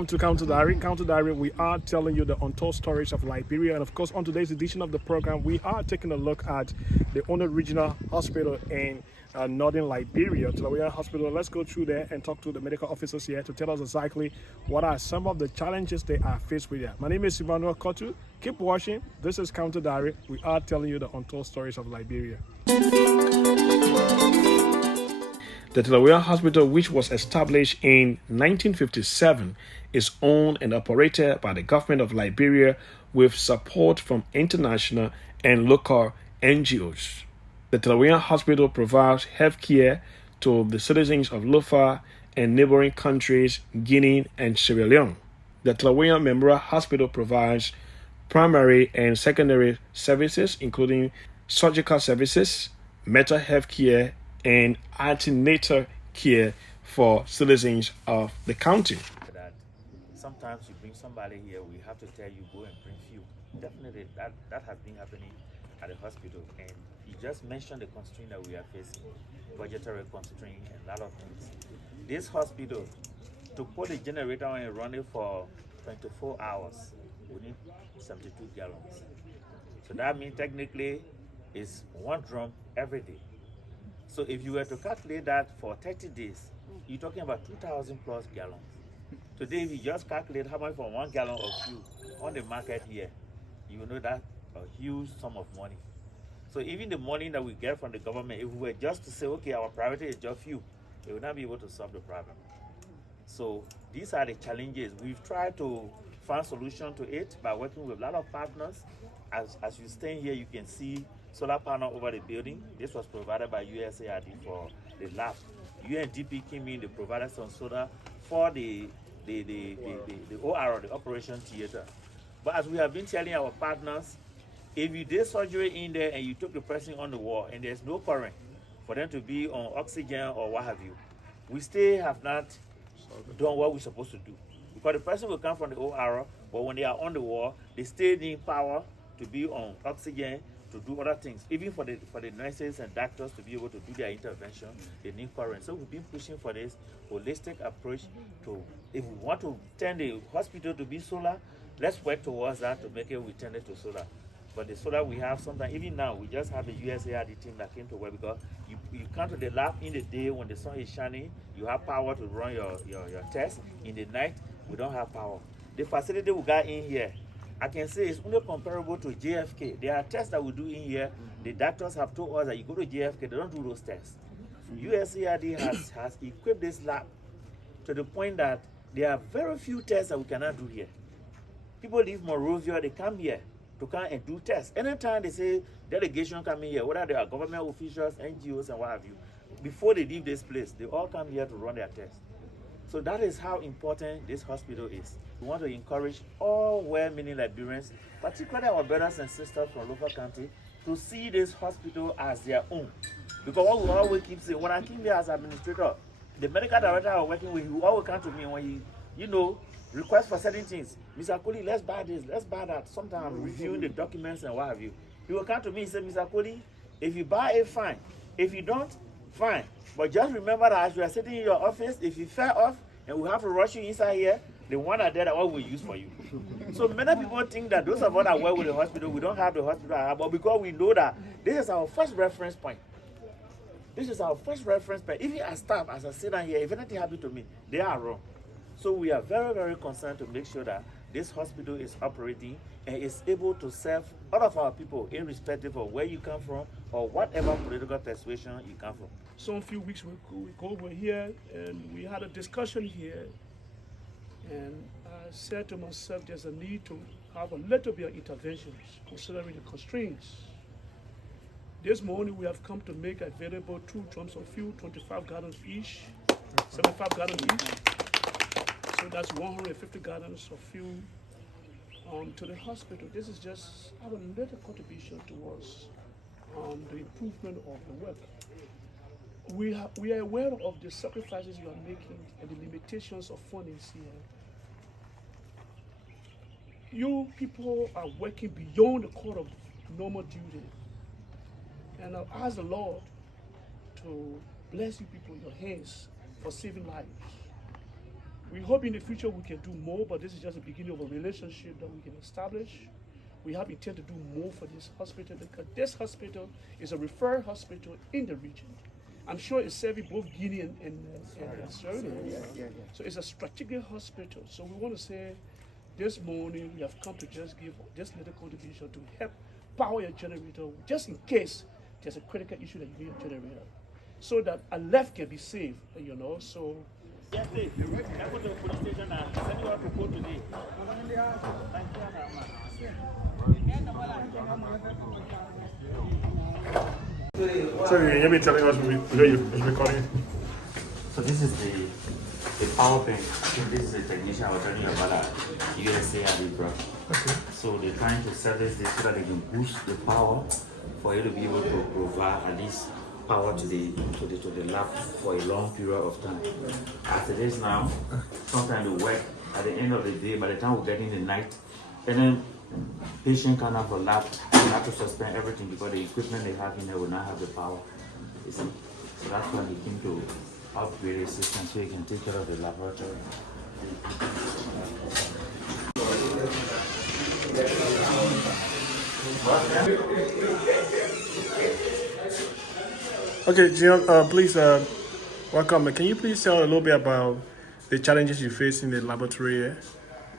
welcome to Counter Diary. Counter Diary, we are telling you the untold stories of Liberia. And of course, on today's edition of the program, we are taking a look at the only regional hospital in northern Liberia, Telewoyan Hospital. Let's go through there and talk to the medical officers here to tell us exactly what are some of the challenges they are faced with here. My name is Emmanuel Kotu. Keep watching. This is Counter Diary. We are telling you the untold stories of Liberia. The Telewoyan Hospital, which was established in 1957, is owned and operated by the government of Liberia with support from international and local NGOs. The Telewoyan Hospital provides health care to the citizens of Lofa and neighboring countries, Guinea and Sierra Leone. The Telewoyan Memorial Hospital provides primary and secondary services, including surgical services, mental health care, and antenatal care for citizens of the county. That sometimes you bring somebody here, we have to tell you go and bring few. Definitely that has been happening at the hospital, and you just mentioned the constraint that we are facing, budgetary constraint and a lot of things. This hospital, to put the generator on and run it for 24 hours, we need 72 gallons. So that means technically it's one drum every day. So if you were to calculate that for 30 days, you're talking about 2,000 plus gallons. Today, if you just calculate how much for 1 gallon of fuel on the market here, you will know that's a huge sum of money. So even the money that we get from the government, if we were just to say, okay, our priority is just fuel, they will not be able to solve the problem. So these are the challenges. We've tried to find solution to it by working with a lot of partners. As you stand here, you can see solar panel over the building. This was provided by USAID for the lab. UNDP came in, they provided some solar for the OR, the operation theater. But as we have been telling our partners, if you did surgery in there and you took the person on the wall and there's no current for them to be on oxygen or what have you, we still have not done what we're supposed to do. Because the person will come from the OR, but when they are on the wall, they still need power to be on oxygen, to do other things. Even for the nurses and doctors to be able to do their intervention, they need current. So we've been pushing for this holistic approach to, if we want to turn the hospital to be solar, let's work towards that to make it, we turn it to solar. But the solar we have sometimes, even now, we just have the USAID team that came to work because you come to the lab in the day when the sun is shining, you have power to run your test. In the night, we don't have power. The facility we got in here, I can say it's only comparable to JFK. There are tests that we do in here. The doctors have told us that you go to JFK, they don't do those tests. USAID has equipped this lab to the point that there are very few tests that we cannot do here. People leave Monrovia, they come here to come and do tests. Anytime they say delegation come in here, whether they are government officials, NGOs, and what have you, before they leave this place, they all come here to run their tests. So that is how important this hospital is. We want to encourage all well-meaning Liberians, particularly our brothers and sisters from Lofa County, to see this hospital as their own. Because what we always keep saying, when I came here as administrator, the medical director I was working with, he always come to me when he, request for certain things. Mr. Koli, let's buy this, let's buy that. Sometimes I'm reviewing the documents and what have you. He will come to me and say, Mr. Koli, if you buy it, fine. If you don't, fine. But just remember that as you are sitting in your office, if you fell off and we have to rush you inside here, the one are there that what we use for you. So many people think that those of us that work with the hospital, we don't have the hospital, but because we know that this is our first reference point. This is our first reference point. Even as staff, as I sit down here, if anything happens to me, they are wrong. So we are very, very concerned to make sure that this hospital is operating and is able to serve all of our people, irrespective of where you come from or whatever political persuasion you come from. Some few weeks ago, we were here and we had a discussion here. And I said to myself, there's a need to have a little bit of interventions, considering the constraints. This morning, we have come to make available 2 drums of fuel, 25 gallons each, 75 gallons each. So that's 150 gallons of fuel to the hospital. This is just our little contribution towards the improvement of the work. We are aware of the sacrifices you are making and the limitations of funding here. You people are working beyond the call of normal duty. And I ask the Lord to bless you people in your hands for saving lives. We hope in the future we can do more, but this is just the beginning of a relationship that we can establish. We have intent to do more for this hospital because this hospital is a referral hospital in the region. I'm sure it's serving both Guinean and Sierra Leone. So it's a strategic hospital. So we want to say this morning we have come to just give this little contribution to help power your generator just in case there's a critical issue that you need a generator. So that a life can be saved, you know. So Yes, please. I go to the police station and send you out to court today. So you may be telling us where you're recording. So this is the power bank. I think this is the technician I was telling you about at USA and Libra. Okay. So they're trying to service this so that they can boost the power for you to be able to provide at least power to the lab for a long period of time. As it is now, sometimes they work at the end of the day, by the time we get in the night, and then patient can have a lab, they have to suspend everything because the equipment they have in there will not have the power. You see? So that's why they came to upgrade the system so you can take care of the laboratory. Okay, Gian, please, welcome. Can you please tell a little bit about the challenges you face in the laboratory here?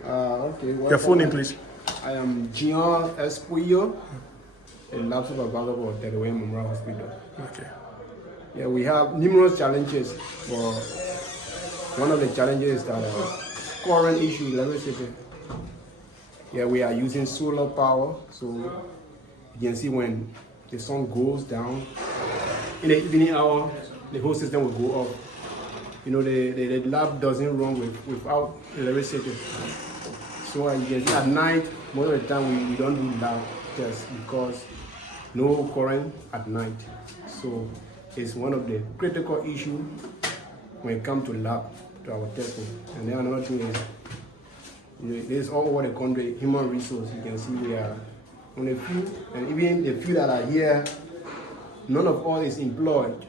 Okay. Your full name, please. I am Guinean Espuyo, a lab supervisor for Telewoyan Hospital. Okay. Yeah, we have numerous challenges. For one of the challenges is that current issue in electricity. Yeah, we are using solar power, so you can see when the sun goes down in the evening hour, the whole system will go off. You know, the lab doesn't run without electricity. So you can see at night, most of the time we don't do lab tests because no current at night. So it's one of the critical issues when it comes to lab, to our testing. And then another thing is, there's all over the country, human resource. You can see we are on a few, and even the few that are here, none of us is employed.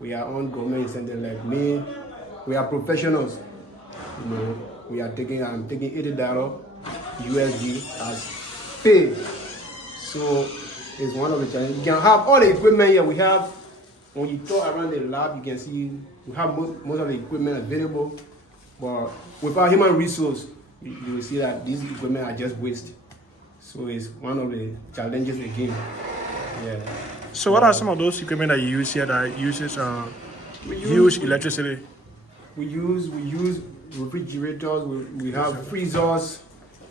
We are on government incentive like me. We are professionals. You know, I'm taking $80 USD as pay. So it's one of the challenges. You can have all the equipment here. We have, when you tour around the lab, you can see we have most of the equipment available. But without human resource, you will see that these equipment are just waste. So it's one of the challenges again. Yeah. So what are some of those equipment that you use here that uses huge electricity? We use refrigerators. We have freezers.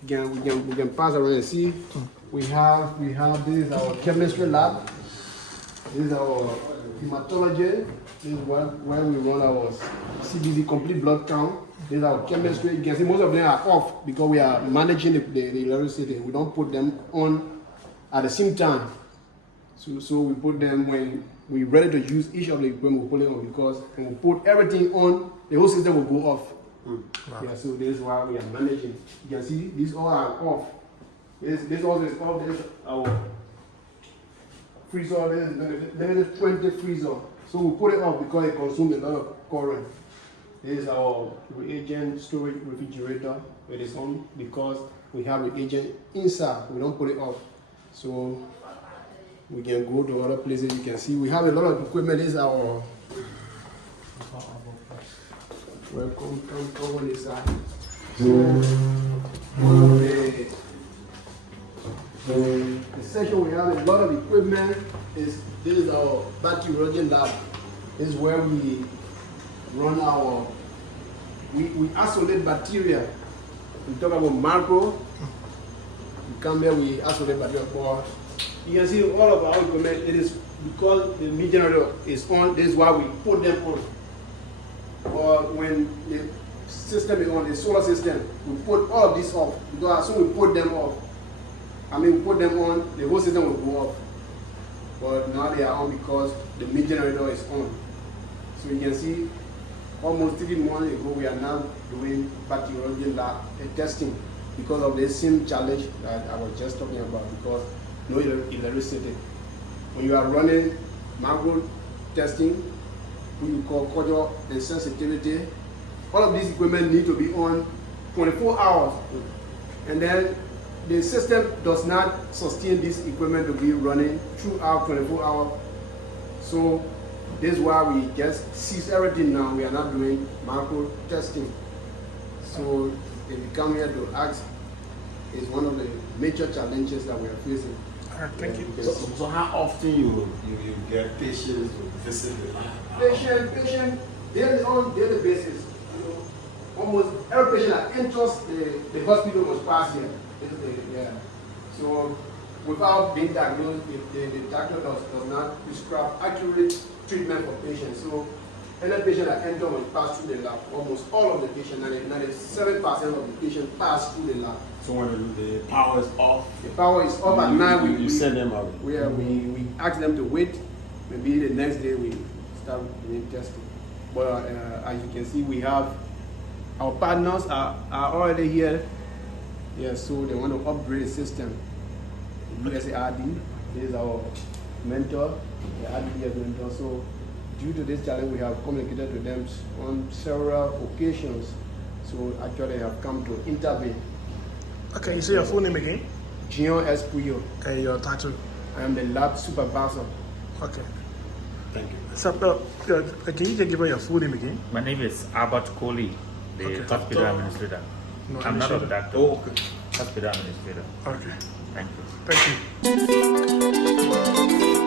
We can pass around and see. We have this is our chemistry lab. This is our hematology. This is where we run our CBC complete blood count. This is our chemistry. You can see most of them are off because we are managing the electricity. We don't put them on at the same time. So we put them when we're ready to use each of the equipment, we put it on because when we put everything on, the whole system will go off. Wow. Yeah, so this is why we are managing. You can see these all are off. This also is off. This is our freezer. There is 20 freezer. So we put it off because it consumes a lot of current. This is our reagent storage refrigerator. It is on because we have reagent inside. We don't put it off. So we can go to other places. You can see we have a lot of equipment. This is our welcome on this side. The section we have a lot of equipment is this is our bacteriology lab. This is where we run our we isolate bacteria. We talk about macro. We come here, we isolate bacteria for. You can see all of our equipment. It is because the meat generator is on. This is why we put them on. Or when the system is on, the solar system, we put all of this off. Because as soon as we put them off, we put them on, the whole system will go off. But now they are on because the meat generator is on. So you can see almost 3 months ago, we are now doing bacteriology lab testing because of the same challenge that I was just talking about, because no electricity. When you are running macro testing, what you call culture and sensitivity, all of these equipment need to be on 24 hours. And then the system does not sustain this equipment to be running throughout 24 hours. So this is why we just cease everything now. We are not doing macro testing. So if you come here to ask, it's one of the major challenges that we are facing. All right, thank you. So how often you get patients to visit the lab? Patient, daily on daily basis. You know, almost every patient that enters the hospital must pass here. Yeah. So without being diagnosed, the doctor does not prescribe accurate treatment for patients. So any patient that enters must pass through the lab. Almost all of the patients, 97% of the patients pass through the lab. So when the power is off, the power is off at night. You send them out. We ask them to wait. Maybe the next day we start doing testing. But as you can see, we have our partners are already here. Yeah, so they want to upgrade the system. USARD is our mentor, the RDS mentor. So due to this challenge, we have communicated with them on several occasions. So actually, they have come to intervene. Okay, you say your full name again? Gian S. Puyo. And your title? I am the lab supervisor. Okay. Thank you. So, can you just give her your full name again? My name is Albert Coley, the Okay. hospital administrator. No, I'm not a administrator. doctor. Oh, okay. Hospital administrator. Okay. Thank you. Thank you.